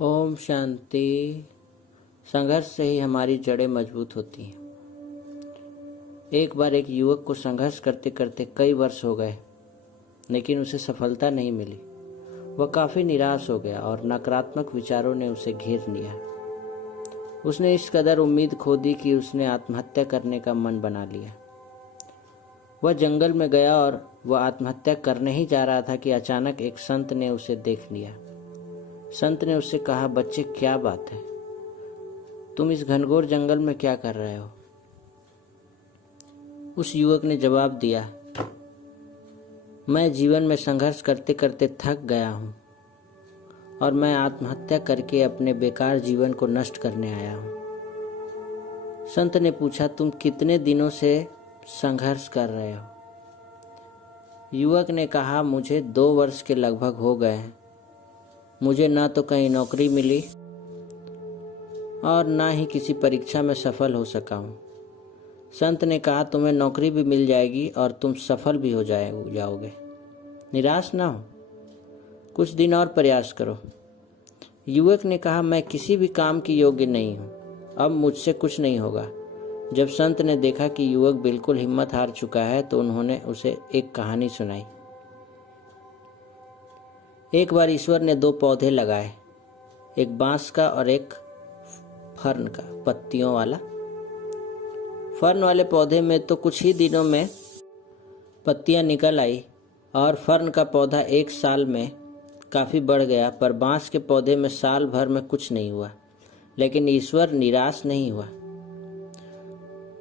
ओम शांति। संघर्ष से ही हमारी जड़ें मजबूत होती हैं। एक बार एक युवक को संघर्ष करते करते कई वर्ष हो गए, लेकिन उसे सफलता नहीं मिली। वह काफ़ी निराश हो गया और नकारात्मक विचारों ने उसे घेर लिया। उसने इस कदर उम्मीद खो दी कि उसने आत्महत्या करने का मन बना लिया। वह जंगल में गया और वह आत्महत्या करने ही जा रहा था कि अचानक एक संत ने उसे देख लिया। संत ने उससे कहा, बच्चे क्या बात है, तुम इस घनघोर जंगल में क्या कर रहे हो? उस युवक ने जवाब दिया, मैं जीवन में संघर्ष करते करते थक गया हूँ और मैं आत्महत्या करके अपने बेकार जीवन को नष्ट करने आया हूँ। संत ने पूछा, तुम कितने दिनों से संघर्ष कर रहे हो? युवक ने कहा, मुझे 2 वर्ष के लगभग हो गए हैं। मुझे ना तो कहीं नौकरी मिली और ना ही किसी परीक्षा में सफल हो सका हूँ। संत ने कहा, तुम्हें नौकरी भी मिल जाएगी और तुम सफल भी हो जाओगे। निराश ना हो, कुछ दिन और प्रयास करो। युवक ने कहा, मैं किसी भी काम की योग्य नहीं हूँ, अब मुझसे कुछ नहीं होगा। जब संत ने देखा कि युवक बिल्कुल हिम्मत हार चुका है तो उन्होंने उसे एक कहानी सुनाई। एक बार ईश्वर ने 2 पौधे लगाए, एक बांस का और एक फर्न का, पत्तियों वाला। फर्न वाले पौधे में तो कुछ ही दिनों में पत्तियां निकल आई और फर्न का पौधा 1 साल में काफ़ी बढ़ गया, पर बांस के पौधे में साल भर में कुछ नहीं हुआ। लेकिन ईश्वर निराश नहीं हुआ।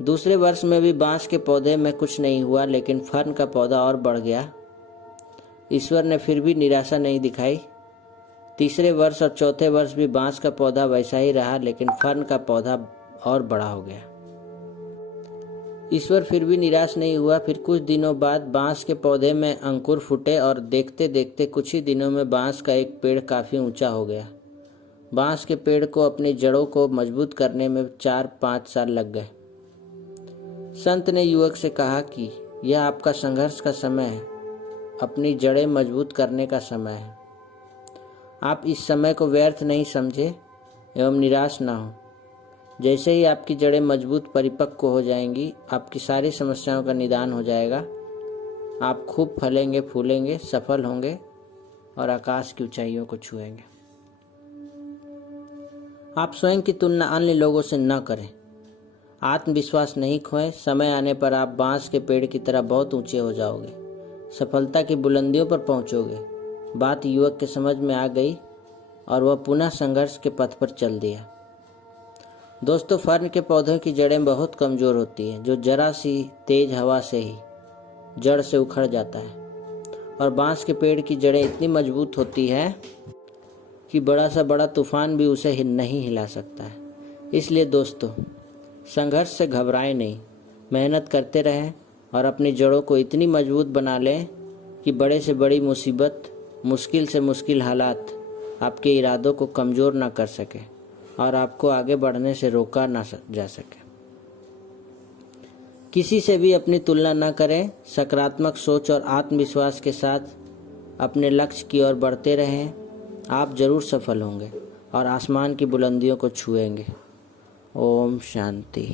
दूसरे वर्ष में भी बांस के पौधे में कुछ नहीं हुआ, लेकिन फर्न का पौधा और बढ़ गया। ईश्वर ने फिर भी निराशा नहीं दिखाई। तीसरे वर्ष और चौथे वर्ष भी बांस का पौधा वैसा ही रहा, लेकिन फर्न का पौधा और बड़ा हो गया। ईश्वर फिर भी निराश नहीं हुआ। फिर कुछ दिनों बाद बांस के पौधे में अंकुर फूटे और देखते देखते कुछ ही दिनों में बांस का एक पेड़ काफ़ी ऊंचा हो गया। बांस के पेड़ को अपनी जड़ों को मजबूत करने में 4-5 साल लग गए। संत ने युवक से कहा कि यह आपका संघर्ष का समय है, अपनी जड़ें मजबूत करने का समय है। आप इस समय को व्यर्थ नहीं समझे एवं निराश ना हो। जैसे ही आपकी जड़ें मजबूत परिपक्व हो जाएंगी, आपकी सारी समस्याओं का निदान हो जाएगा। आप खूब फलेंगे, फूलेंगे, सफल होंगे और आकाश की ऊंचाइयों को छुएंगे। आप स्वयं की तुलना अन्य लोगों से न करें। आत्मविश्वास नहीं खोएं। समय आने पर आप बांस के पेड़ की तरह बहुत ऊंचे हो जाओगे, सफलता की बुलंदियों पर पहुंचोगे। बात युवक के समझ में आ गई और वह पुनः संघर्ष के पथ पर चल दिया। दोस्तों, फर्न के पौधों की जड़ें बहुत कमज़ोर होती हैं, जो जरा सी तेज हवा से ही जड़ से उखड़ जाता है। और बांस के पेड़ की जड़ें इतनी मजबूत होती हैं कि बड़ा सा बड़ा तूफान भी उसे नहीं हिला सकता है। इसलिए दोस्तों, संघर्ष से घबराएं नहीं, मेहनत करते रहें और अपनी जड़ों को इतनी मजबूत बना लें कि बड़े से बड़ी मुसीबत, मुश्किल से मुश्किल हालात आपके इरादों को कमज़ोर ना कर सके और आपको आगे बढ़ने से रोका ना जा सके। किसी से भी अपनी तुलना ना करें। सकारात्मक सोच और आत्मविश्वास के साथ अपने लक्ष्य की ओर बढ़ते रहें। आप जरूर सफल होंगे और आसमान की बुलंदियों को छुएंगे। ओम शांति।